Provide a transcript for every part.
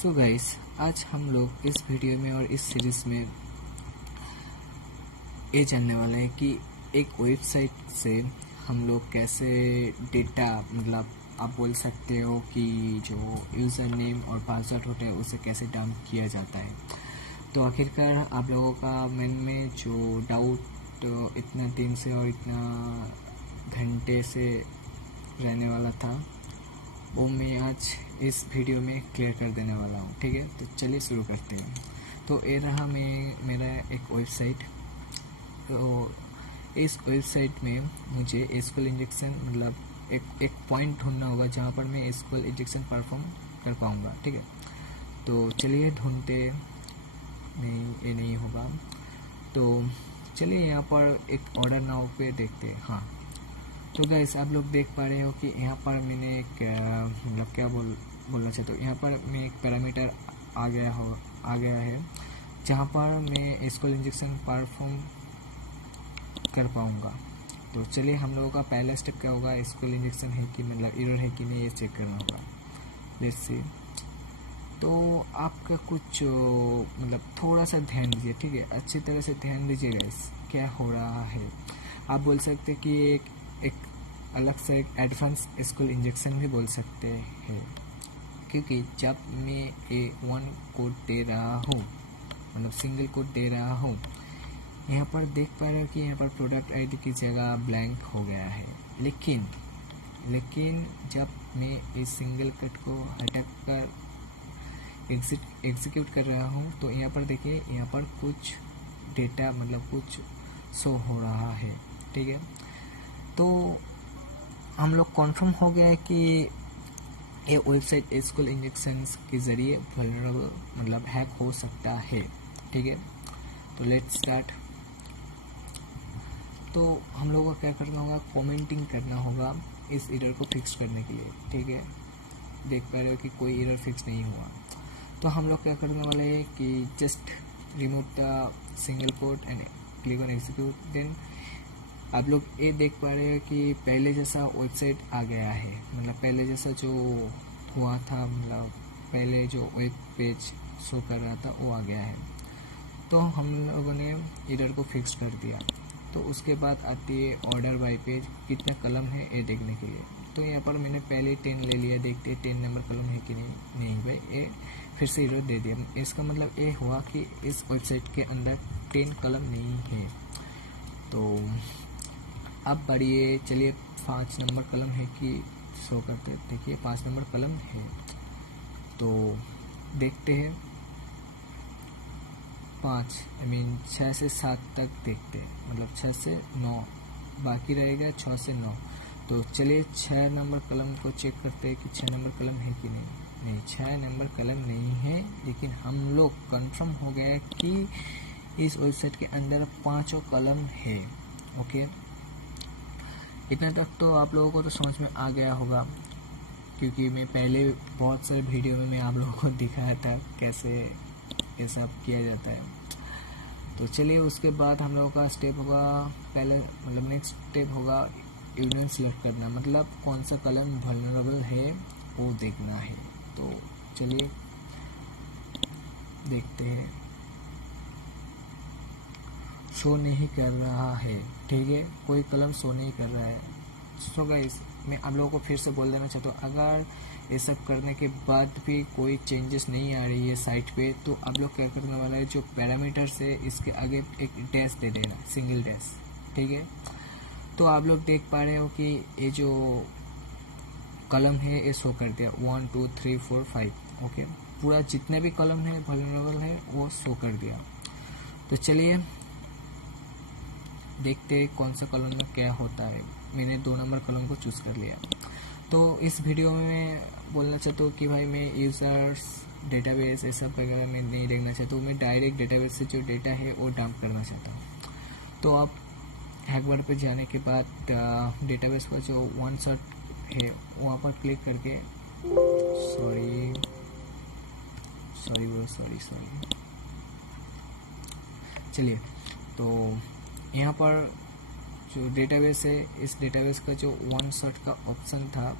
So guys, आज हम लोग इस वीडियो में और इस सीरीज में ये जानने वाले हैं कि एक वेबसाइट से हम लोग कैसे डेटा मतलब आप बोल सकते हो कि जो यूज़र नेम और पासवर्ड होता है उसे कैसे डंप किया जाता है। तो आखिरकार आप लोगों का मन में जो डाउट इतना दिन से और इतना घंटे से रहने वाला था वो मैं आज इस वीडियो में क्लियर कर देने वाला हूँ। ठीक है, तो चलिए शुरू करते हैं। तो ये रहा मेरा एक वेबसाइट। तो इस वेबसाइट में मुझे एसक्यूएल इंजेक्शन मतलब एक पॉइंट ढूंढना होगा जहाँ पर मैं एसक्यूएल इंजेक्शन परफॉर्म कर पाऊँगा। ठीक है, तो चलिए ढूंढते। नहीं, ये नहीं होगा। तो चलिए यहाँ पर एक ऑर्डर नाउ पे देखते हैं। हाँ, तो गाइस आप लोग देख पा रहे हो कि यहाँ पर मैंने एक मतलब क्या बोलना चाहता हूँ, यहाँ पर मैं एक पैरामीटर आ गया है जहाँ पर मैं एसक्यूएल इंजेक्शन परफॉर्म कर पाऊँगा। तो चलिए हम लोगों का पहला स्टेप क्या होगा, एसक्यूएल इंजेक्शन है कि मतलब एरर है कि नहीं ये चेक करना होगा। Let's see. तो आपका कुछ मतलब थोड़ा सा ध्यान दीजिए। ठीक है, अच्छी तरह से ध्यान दीजिए गाइस क्या हो रहा है। आप बोल सकते हैं कि एक अलग से एक एडवांस एसक्यूएल इंजेक्शन भी बोल सकते हैं, क्योंकि जब मैं A1 कोड दे रहा हूँ मतलब सिंगल कोड दे रहा हूँ, यहाँ पर देख पा रहे हो कि यहाँ पर प्रोडक्ट आईडी की जगह ब्लैंक हो गया है। लेकिन जब मैं इस सिंगल कट को हटक कर एग्जीक्यूट कर रहा हूँ तो यहाँ पर देखिए, यहाँ पर कुछ डेटा मतलब कुछ शो हो रहा है। ठीक है, तो हम लोग कन्फर्म हो गया है कि ये वेबसाइट एसक्यूएल इंजेक्शन के ज़रिए वल्नरेबल मतलब हैक हो सकता है। ठीक है, तो लेट्स स्टार्ट। तो हम लोगों को क्या करना होगा, कमेंटिंग करना होगा इस एरर को फिक्स करने के लिए। ठीक है, देख पा रहे हो कि कोई एरर फिक्स नहीं हुआ। तो हम लोग क्या करने वाले हैं कि just remove the single code and click on execute. Then आप लोग ये देख पा रहे हैं कि पहले जैसा वेबसाइट आ गया है, मतलब पहले जैसा जो हुआ था मतलब पहले जो वेब पेज शो कर रहा था वो आ गया है। तो हम लोगों ने एरर को फिक्स कर दिया। तो उसके बाद आती है ऑर्डर बाय पेज, कितना कलम है ये देखने के लिए। तो यहाँ पर मैंने पहले 10 ले लिया, देखते 10 नंबर कलम है कि नहीं भाई, ये फिर से एरर दे दिया। इसका मतलब ये हुआ कि इस वेबसाइट के अंदर 10 कलम नहीं है। तो अब बढ़िए, चलिए 5 नंबर कलम है कि शो करते, देखिए 5 नंबर कलम है। तो देखते हैं 6 से 7 तक देखते हैं, मतलब 6 से 9 बाकी रहेगा, 6 से 9। तो चलिए 6 नंबर कलम को चेक करते हैं कि 6 नंबर कलम है कि नहीं 6 नंबर कलम नहीं है। लेकिन हम लोग कंफर्म हो गया कि इस वेबसाइट के अंदर 5 कलम है। ओके, इतना तक तो आप लोगों को तो समझ में आ गया होगा, क्योंकि मैं पहले बहुत सारे वीडियो में मैं आप लोगों को दिखाया था कैसे ये सब किया जाता है। तो चलिए उसके बाद हम लोगों का स्टेप होगा, पहले मतलब नेक्स्ट स्टेप होगा यूनियन सिलेक्ट करना, मतलब कौन सा कलम वल्नरेबल है वो देखना है। तो चलिए देखते हैं, शो नहीं कर रहा है। ठीक है, कोई कलम शो नहीं कर रहा है। सो गाइस, मैं आप लोगों को फिर से बोल देना चाहता हूँ, अगर ये सब करने के बाद भी कोई चेंजेस नहीं आ रही है साइट पे, तो आप लोग क्या करने वाला है, जो पैरामीटर्स है इसके आगे एक डैश दे देना, सिंगल डैश। ठीक है, तो आप लोग देख पा रहे हो कि ये जो कलम है ये शो कर दिया 1 2 3 4 5। ओके, पूरा जितने भी कलम है वल्नरेबल है वो शो कर दिया। तो चलिए देखते हैं कौन सा कलम में क्या होता है। मैंने 2 नंबर कलम को चूज़ कर लिया। तो इस वीडियो में मैं बोलना चाहता हूँ कि भाई मैं यूज़र्स डेटाबेस ये सब वगैरह मैं नहीं देखना चाहता हूँ, मैं डायरेक्ट डेटाबेस से जो डेटा है वो डंप करना चाहता हूँ। तो आप हैकवर्ड पर जाने के बाद डेटाबेस पर जो वन शॉट है वहाँ पर क्लिक करके सॉरी चलिए, तो यहाँ पर जो डेटाबेस है, इस डेटाबेस का जो वन शॉट का ऑप्शन था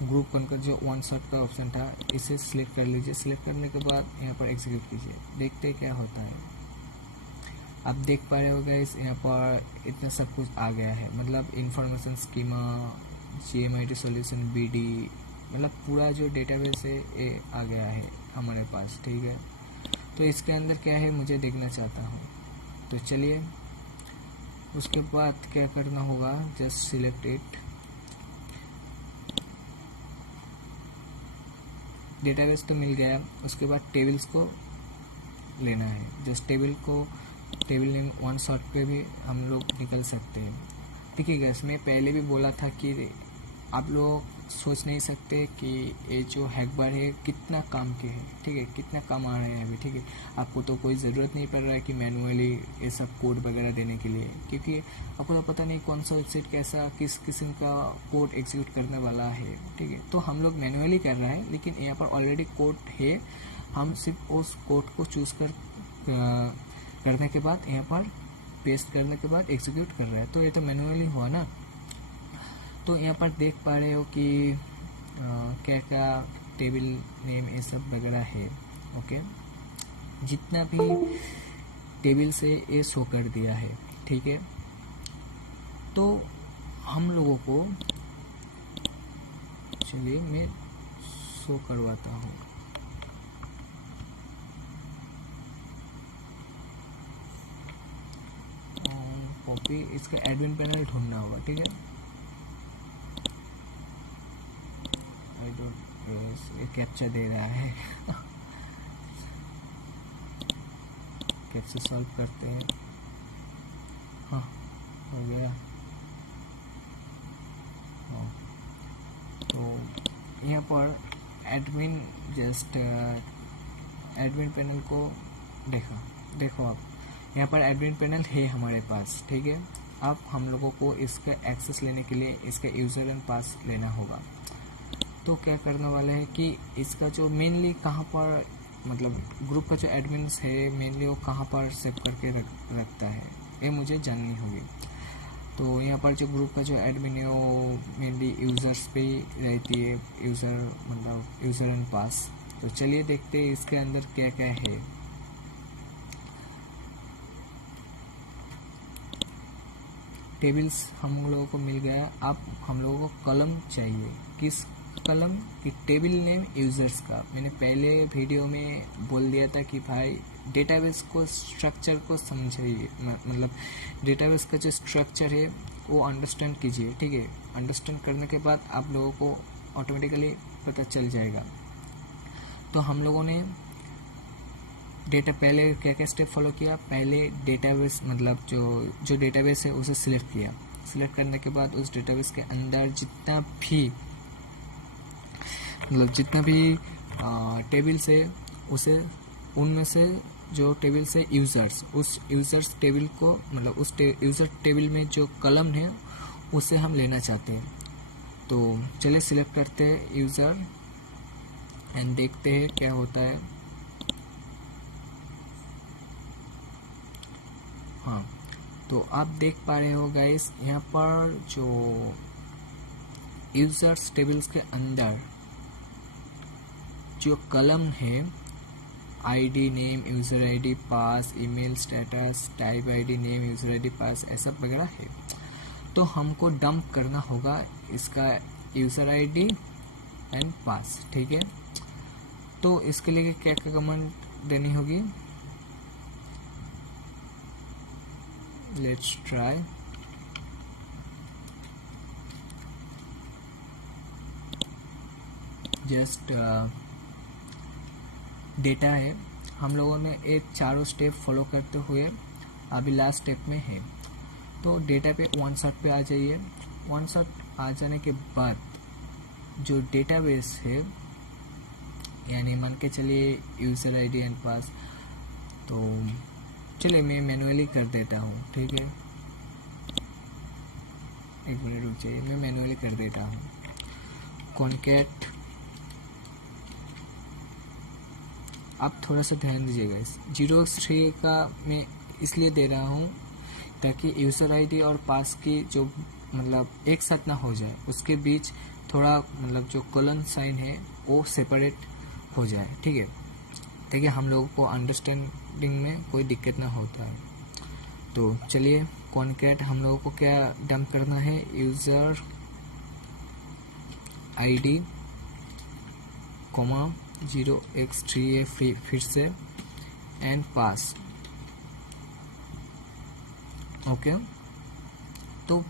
ग्रुप बनकर जो वन शॉट का ऑप्शन था इसे सिलेक्ट कर लीजिए। सिलेक्ट करने के बाद यहाँ पर एग्जीक्यूट कीजिए, देखते हैं क्या होता है। आप देख पा रहे हो गाइस, यहाँ पर इतना सब कुछ आ गया है, मतलब information schema, GMIT solution, BD, मतलब पूरा जो डेटाबेस है ये आ गया है हमारे पास, ठीक है। तो इसके अंदर क्या है मुझे देखना चाहता हूँ, तो चलिए उसके बाद क्या करना होगा, जस्ट सिलेक्ट इट। डेटाबेस तो मिल गया, उसके बाद टेबल्स को लेना है। Just table name one shot पे भी हम लोग निकल सकते हैं। ठीक है गैस, मैं पहले भी बोला था कि आप लोग सोच नहीं सकते कि ये जो हैक बार है कितना काम के है, ठीक है, कितना काम आ रहा है अभी, ठीक है। आपको तो कोई ज़रूरत नहीं पड़ रहा है कि मैनुअली ये सब कोड वगैरह देने के लिए, क्योंकि आपको तो पता नहीं कौन सा वेबसाइट कैसा किस किस्म का कोड एग्जीक्यूट करने वाला है, ठीक है। तो हम लोग मैनुअली कर रहे हैं, लेकिन यहाँ पर ऑलरेडी कोड है, हम सिर्फ उस कोड को चूज़ करने के बाद यहाँ पर पेस्ट करने के बाद एग्जीक्यूट कर रहा है, तो ये तो मैनुअली हुआ ना। तो यहाँ पर देख पा रहे हो कि क्या क्या टेबल नेम ये सब वगैरह है, ओके। जितना भी टेबल से ये शो कर दिया है, ठीक है। तो हम लोगों को, चलिए मैं शो करवाता हूँ। कॉपी, इसका एडमिन पैनल ढूंढना होगा, ठीक है। आई डोंट, ये कैप्चा दे रहा है कैप्चा सॉल्व करते हैं। हाँ, हो गया। हाँ, तो यहाँ पर एडमिन, जस्ट एडमिन पैनल को देखो आप, यहाँ पर एडमिन पैनल है हमारे पास, ठीक है। अब हम लोगों को इसका एक्सेस लेने के लिए इसका यूज़र एंड पास लेना होगा। तो क्या करने वाले हैं कि इसका जो मेनली कहाँ पर, मतलब ग्रुप का जो एडमिन्स है मेनली वो कहाँ पर सेव करके रखता है, ये मुझे जाननी होगी। तो यहाँ पर जो ग्रुप का जो एडमिन है वो मेनली यूज़र्स पे ही रहती है, यूज़र एंड पास। तो चलिए देखते हैं इसके अंदर क्या क्या है। टेबल्स हम लोगों को मिल गया। अब हम लोगों को कॉलम चाहिए, किस कॉलम की, टेबल नेम यूजर्स का। मैंने पहले वीडियो में बोल दिया था कि भाई डेटाबेस को स्ट्रक्चर को समझिए, मतलब डेटाबेस का जो स्ट्रक्चर है वो अंडरस्टैंड कीजिए, ठीक है। अंडरस्टैंड करने के बाद आप लोगों को ऑटोमेटिकली पता चल जाएगा। तो हम लोगों ने पहले क्या क्या स्टेप फॉलो किया, पहले डेटाबेस, मतलब जो डेटाबेस है उसे सिलेक्ट किया। सिलेक्ट करने के बाद उस डेटाबेस के अंदर जितना भी टेबल्स है उसे, उनमें से जो टेबल्स है यूज़र्स, उस यूज़र्स टेबल को, मतलब उस यूज़र टेबल में जो कॉलम है उसे हम लेना चाहते हैं। तो चलिए सिलेक्ट करते हैं यूज़र एंड देखते हैं क्या होता है। हाँ, तो आप देख पा रहे हो गाइस, यहाँ पर जो यूजर्स टेबल्स के अंदर जो कॉलम है, ID name, user ID, pass, email status, type ID name, user ID, pass, ऐसा वगैरह है। तो हमको डंप करना होगा इसका यूजर आईडी एंड पास, ठीक है। तो इसके लिए क्या क्या कमांड देनी होगी, लेट्स ट्राई। जस्ट डेटा है, हम लोगों ने एक चारों स्टेप फॉलो करते हुए अभी लास्ट स्टेप में है। तो डेटा पे वन शॉट पे आ जाइए। वन शॉट आ जाने के बाद जो डेटाबेस है, यानी मान के चलिए यूज़र आईडी एंड पास, तो चलिए मैं मैनुअली कर देता हूँ, ठीक है। एक मिनट रुक जाइए, मैं मैनुअली कर देता हूँ। कॉन्कैट, आप थोड़ा सा ध्यान दीजिएगा, इस 0x3 का मैं इसलिए दे रहा हूँ ताकि यूज़र आईडी और पास की जो, मतलब एक साथ ना हो जाए, उसके बीच थोड़ा मतलब जो कोलन साइन है वो सेपरेट हो जाए, ठीक है, ताकि हम लोगों को अंडरस्टैंडिंग में कोई दिक्कत ना होता है। तो चलिए कॉन्कैट हम लोगों को क्या डंप करना है, यूज़र आईडी कोमा 0x3 फिर से एंड पास। ओके, तो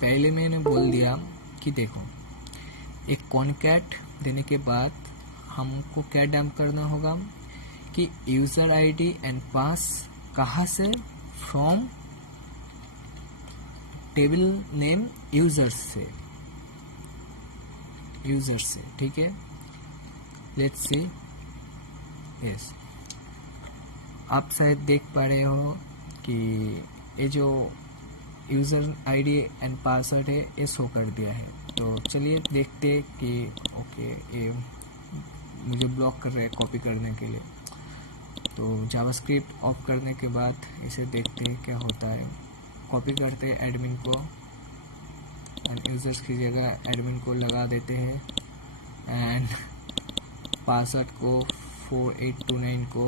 पहले मैंने बोल दिया कि देखो एक कॉन्कैट देने के बाद हमको क्या डंप करना होगा कि यूज़र आईडी एंड पास कहाँ से, फ्रॉम टेबल नेम यूज़र से, ठीक है। लेट्स सी, यस, आप शायद देख पा रहे हो कि ये जो यूज़र आईडी एंड पासवर्ड है ये शो कर दिया है। तो चलिए देखते कि ओके ये मुझे ब्लॉक कर रहा है कॉपी करने के लिए। तो जावास्क्रिप्ट ऑफ करने के बाद इसे देखते हैं क्या होता है। कॉपी करते हैं एडमिन को एंड यूज़र्स की जगह एडमिन को लगा देते हैं एंड पासवर्ड को 4829 को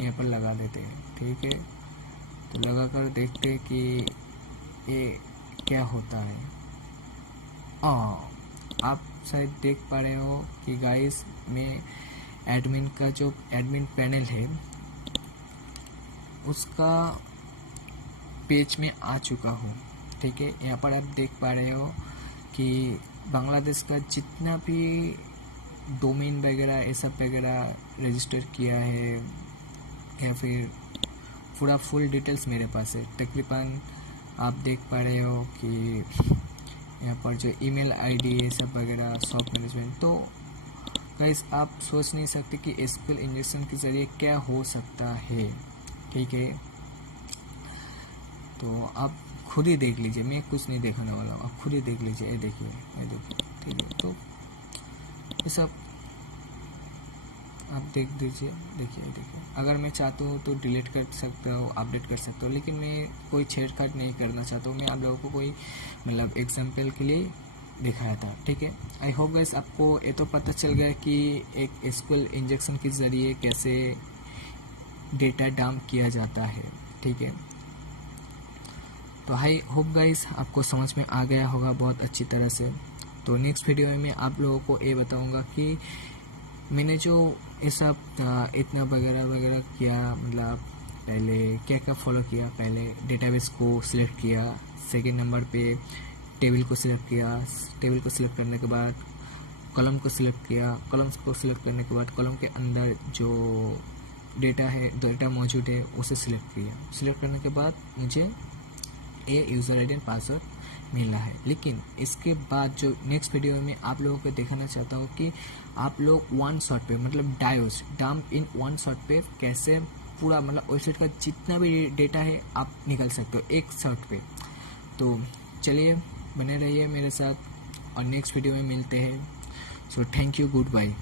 यहाँ पर लगा देते हैं, ठीक है। तो लगा कर देखते हैं कि ये क्या होता है। आप शायद देख पा रहे हो कि गाइस मैं एडमिन का जो एडमिन पैनल है उसका पेज में आ चुका हूँ, ठीक है। यहाँ पर आप देख पा रहे हो कि बांग्लादेश का जितना भी डोमेन वगैरह ये सब वगैरह रजिस्टर किया है या फिर पूरा फुल डिटेल्स मेरे पास है। तकरीबन आप देख पा रहे हो कि यहाँ पर जो ईमेल आईडी है सब वगैरह सॉफ्ट मैनेजमेंट। तो गाइस आप सोच नहीं सकते कि एसक्यूएल इंजेक्शन के ज़रिए क्या हो सकता है, ठीक है। तो आप खुद ही देख लीजिए, मैं कुछ नहीं दिखाने वाला हूँ, आप खुद ही देख लीजिए। ये देखिए, ठीक है। तो ये सब आप देख दीजिए, देखिए। अगर मैं चाहता हूँ तो डिलीट कर सकता हूँ, अपडेट कर सकता हूँ, लेकिन मैं कोई छेड़छाड़ नहीं करना चाहता हूँ। मैं आप लोगों को कोई मतलब एग्जाम्पल के लिए दिखाया था, ठीक है। आई होप गाइस आपको ये तो पता चल गया कि एक एसक्यूएल इंजेक्शन के ज़रिए कैसे डेटा डंप किया जाता है, ठीक है। तो आई होप गाइस आपको समझ में आ गया होगा बहुत अच्छी तरह से। तो नेक्स्ट वीडियो में मैं आप लोगों को ये बताऊंगा कि मैंने जो ये सब इतना वगैरह किया, मतलब पहले क्या क्या फॉलो किया। पहले डेटाबेस को सिलेक्ट किया, सेकंड नंबर पे टेबल को सिलेक्ट किया, टेबल को सिलेक्ट करने के बाद कॉलम को सिलेक्ट किया, कॉलम्स को सिलेक्ट करने के बाद कॉलम के अंदर जो डेटा मौजूद है उसे सिलेक्ट किया। सिलेक्ट करने के बाद मुझे ये यूज़र आईडी एंड पासवर्ड मिला है। लेकिन इसके बाद जो नेक्स्ट वीडियो में आप लोगों को दिखाना चाहता हूँ कि आप लोग वन शॉट पे मतलब डायोस डंप इन वन शॉट पे कैसे पूरा मतलब वेबसाइट का जितना भी डेटा है आप निकल सकते हो एक शॉट पे। तो चलिए बने रहिए मेरे साथ और नेक्स्ट वीडियो में मिलते हैं। So thank you, good bye.